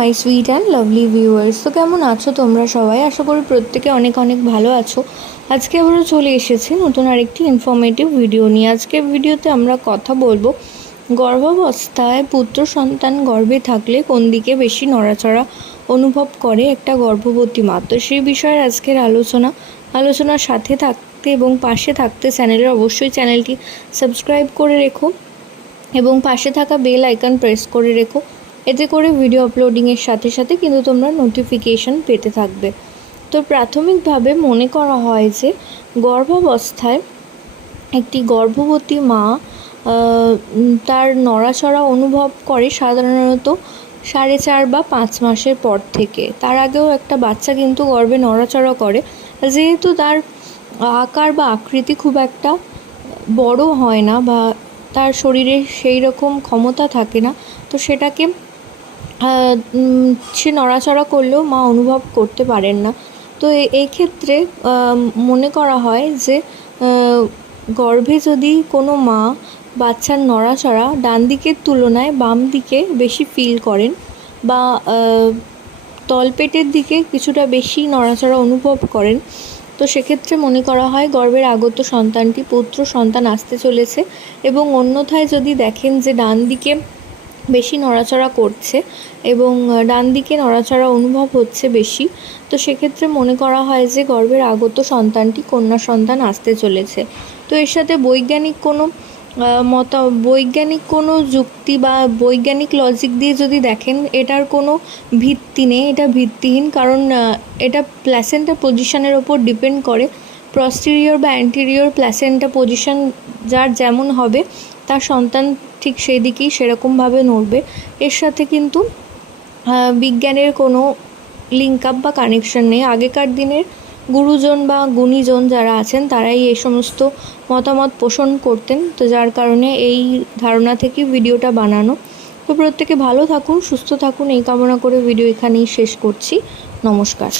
My sweet and lovely viewers তো কেমন আছো তোমরা সবাই? আশা করি প্রত্যেকে অনেক অনেক ভালো আছো। আজকে আবারও চলে এসেছি নতুন আরেকটি ইনফরমেটিভ ভিডিও নিয়ে। আজকে ভিডিওতে আমরা কথা বলব, গর্ভাবস্থায় পুত্র সন্তান গর্ভে থাকলে কোন দিকে বেশি নড়াচড়া অনুভব করে একটা গর্ভবতী মা? তো সেই বিষয়ে আজকের আলোচনা, আলোচনার সাথে থাকতে এবং পাশে থাকতে চ্যানেলের অবশ্যই চ্যানেলটি সাবস্ক্রাইব করে রেখো এবং পাশে থাকা বেল আইকন প্রেস করে রেখো। এতে করে ভিডিও আপলোডিংয়ের সাথে সাথে কিন্তু তোমরা নোটিফিকেশন পেতে থাকবে। তো প্রাথমিকভাবে মনে করা হয় যে গর্ভাবস্থায় একটি গর্ভবতী মা তার নড়াচড়া অনুভব করে সাধারণত সাড়ে চার বা পাঁচ মাসের পর থেকে। তার আগেও একটা বাচ্চা কিন্তু গর্ভে নড়াচড়া করে। যেহেতু তার আকার বা আকৃতি খুব একটা বড় হয় না বা তার শরীরে সেই রকম ক্ষমতা থাকে না, তো সেটাকে সে নড়াচড়া করলেও মা অনুভব করতে পারেন না। তো এই ক্ষেত্রে মনে করা হয় যে গর্ভে যদি কোনো মা বাচ্চার নড়াচড়া ডান দিকের তুলনায় বাম দিকে বেশি ফিল করেন বা তলপেটের দিকে কিছুটা বেশি নড়াচড়া অনুভব করেন, তো সেক্ষেত্রে মনে করা হয় গর্ভের আগত সন্তানটি পুত্র সন্তান আসতে চলেছে এবং অন্যথায় যদি দেখেন যে ডান দিকে বেশি নড়াচড়া করছে এবং ডান দিকে নড়াচড়া অনুভব হচ্ছে বেশি। তো সেক্ষেত্রে মনে করা হয় যে, গর্ভের আগত সন্তানটি কন্যা সন্তান আসতে চলেছে। তো এর সাথে বৈজ্ঞানিক কোনো মত, বৈজ্ঞানিক কোনো যুক্তি বা বৈজ্ঞানিক লজিক দিয়ে যদি দেখেন, এটার কোনো ভিত্তি নেই, এটা ভিত্তিহীন। কারণ এটা প্ল্যাসেন্টা পজিশনের ওপর ডিপেন্ড করে। প্রস্টিরিয়র বা অ্যান্টিরিয়র প্ল্যাসেন্টা পজিশন যার যেমন হবে তার সন্তান ঠিক সেই দিকেই সেরকমভাবে নড়বে। এর সাথে কিন্তু বিজ্ঞানের কোনো লিঙ্ক আপ বা কানেকশন নেই। আগেকার দিনের গুরুজন বা গুণীজন যারা আছেন, তারাই এই সমস্ত মতামত পোষণ করতেন। তো যার কারণে এই ধারণা থেকে ভিডিওটা বানানো। তো প্রত্যেকে ভালো থাকুন, সুস্থ থাকুন। এই কামনা করে ভিডিও এখানেই শেষ করছি। নমস্কার।